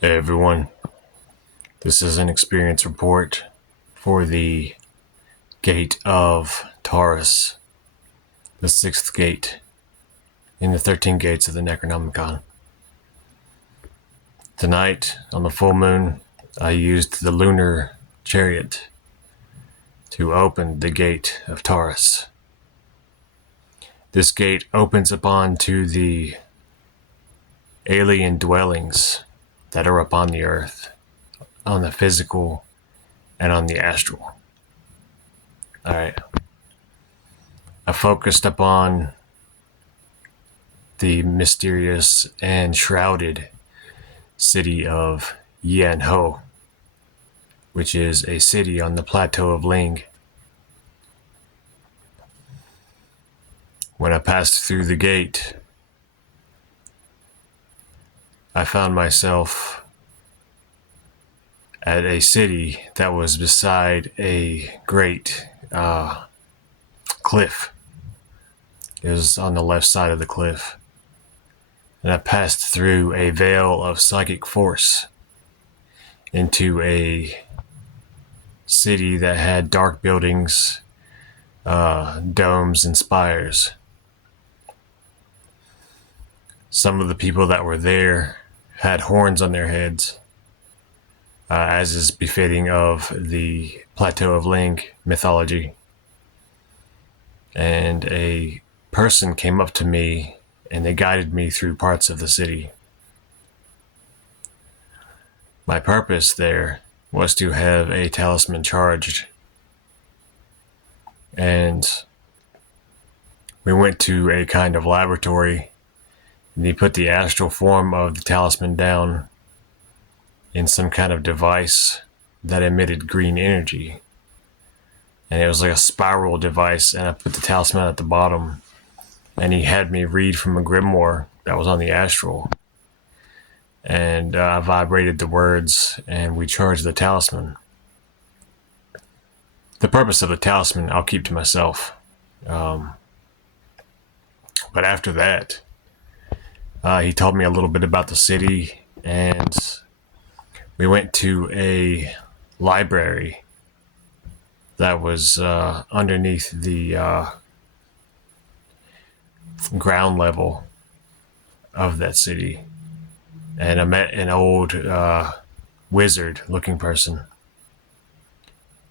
Hey everyone, this is an experience report for the gate of Taurus, the sixth gate in the 13 gates of the Necronomicon. Tonight, on the full moon, I used the lunar chariot to open the gate of Taurus. This gate opens upon to the alien dwellings that are upon the earth, on the physical and on the astral. Alright. I focused upon the mysterious and shrouded city of Yian-Ho, which is a city on the plateau of Ling. When I passed through the gate, I found myself at a city that was beside a great cliff. It was on the left side of the cliff. And I passed through a veil of psychic force into a city that had dark buildings, domes, and spires. Some of the people that were there had horns on their heads, as is befitting of the Plateau of Ling mythology. And a person came up to me and they guided me through parts of the city. My purpose there was to have a talisman charged. And we went to a kind of laboratory, and he put the astral form of the talisman down in some kind of device that emitted green energy. And it was like a spiral device, and I put the talisman at the bottom, and he had me read from a grimoire that was on the astral. And I vibrated the words, and we charged the talisman. The purpose of the talisman I'll keep to myself. But after that, he told me a little bit about the city, and we went to a library that was underneath the ground level of that city. And I met an old wizard-looking person.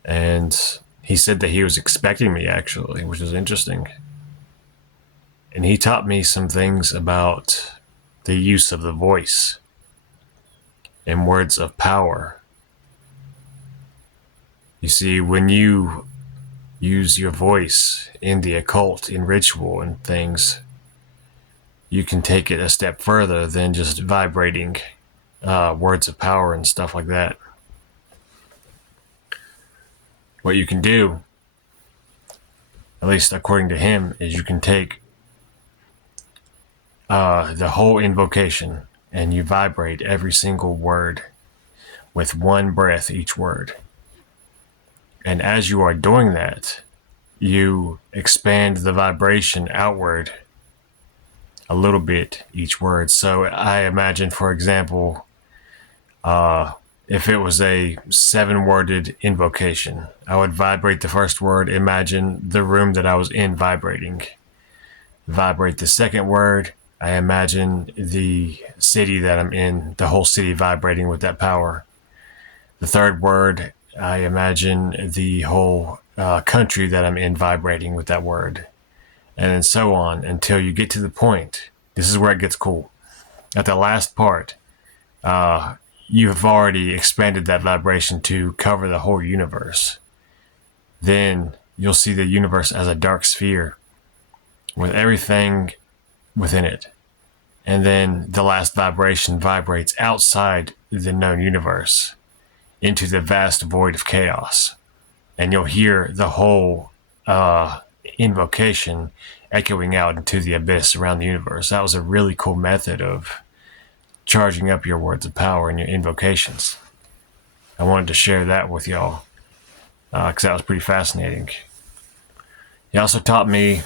And he said that he was expecting me, actually, which was interesting. And he taught me some things about the use of the voice and words of power. You see, when you use your voice in the occult, in ritual and things, you can take it a step further than just vibrating words of power and stuff like that. What you can do, at least according to him, is you can take the whole invocation and you vibrate every single word with one breath each word. And as you are doing that, you expand the vibration outward a little bit each word. So I imagine, for example, if it was a 7-worded invocation, I would vibrate the first word, imagine the room that I was in vibrating. Vibrate the second word, I imagine the city that I'm in, the whole city vibrating with that power. The third word, I imagine the whole country that I'm in vibrating with that word. And then so on until you get to the point. This is where it gets cool. At the last part, you've already expanded that vibration to cover the whole universe. Then you'll see the universe as a dark sphere with everything within it. And then the last vibration vibrates outside the known universe into the vast void of chaos. And you'll hear the whole invocation echoing out into the abyss around the universe. That was a really cool method of charging up your words of power and your invocations. I wanted to share that with y'all because that was pretty fascinating. He also taught me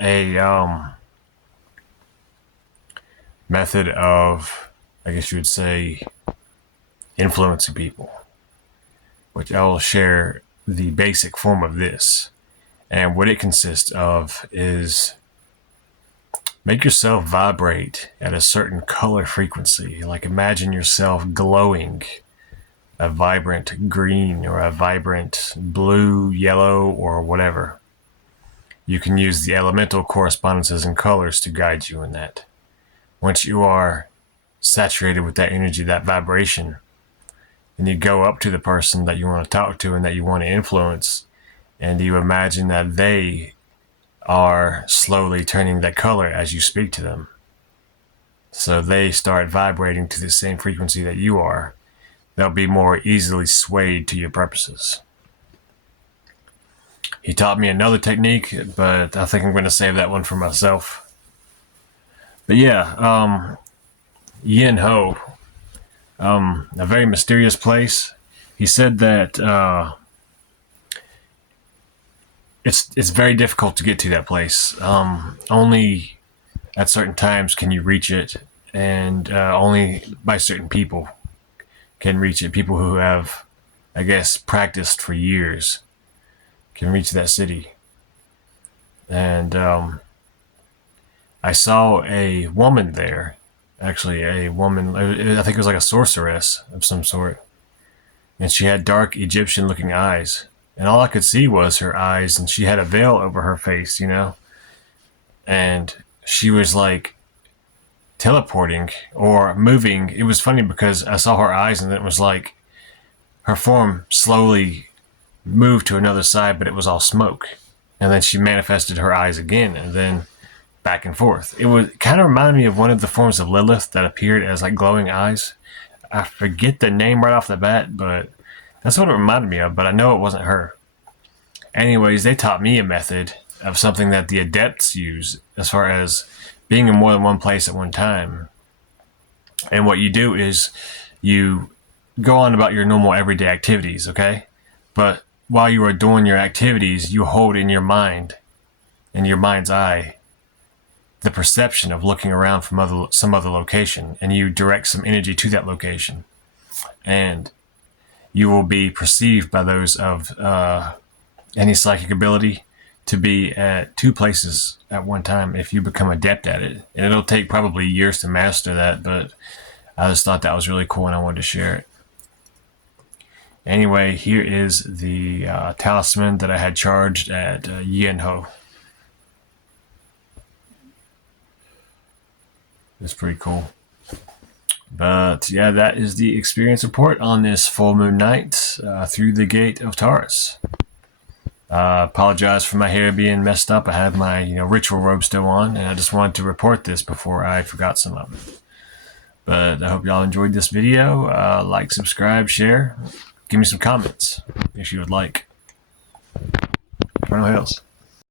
a method of I guess you would say, influencing people, which I will share the basic form of this. And what it consists of is make yourself vibrate at a certain color frequency. Like imagine yourself glowing a vibrant green or a vibrant blue, yellow, or whatever. You can use the elemental correspondences and colors to guide you in that. Once you are saturated with that energy, that vibration, then you go up to the person that you want to talk to and that you want to influence, and you imagine that they are slowly turning that color as you speak to them. So they start vibrating to the same frequency that you are. They'll be more easily swayed to your purposes. He taught me another technique, but I think I'm going to save that one for myself. But yeah, Yian-Ho, a very mysterious place. He said that it's very difficult to get to that place. Only at certain times can you reach it, and only by certain people can reach it. People who have, I guess, practiced for years can reach that city. And I saw a woman there, actually a woman, I think it was like a sorceress of some sort, and she had dark Egyptian looking eyes, and all I could see was her eyes, and she had a veil over her face, you know, and she was like teleporting or moving. It was funny because I saw her eyes, and it was like her form slowly moved to another side, but it was all smoke, and then she manifested her eyes again, and then back and forth. It kind of reminded me of one of the forms of Lilith that appeared as like glowing eyes. I forget the name right off the bat, but that's what it reminded me of, but I know it wasn't her. Anyways, they taught me a method of something that the adepts use as far as being in more than one place at one time. And what you do is you go on about your normal everyday activities, okay? But while you are doing your activities, you hold in your mind, in your mind's eye, the perception of looking around from some other location, and you direct some energy to that location. And you will be perceived by those of any psychic ability to be at two places at one time if you become adept at it. And it'll take probably years to master that, but I just thought that was really cool and I wanted to share it. Anyway, here is the talisman that I had charged at Yian-Ho. It's pretty cool. But yeah, that is the experience report on this full moon night through the gate of Taurus. Apologize for my hair being messed up. I have my ritual robe still on, and I just wanted to report this before I forgot some of it. But I hope y'all enjoyed this video. Like, subscribe, share. Give me some comments if you would like. Colonel Hills.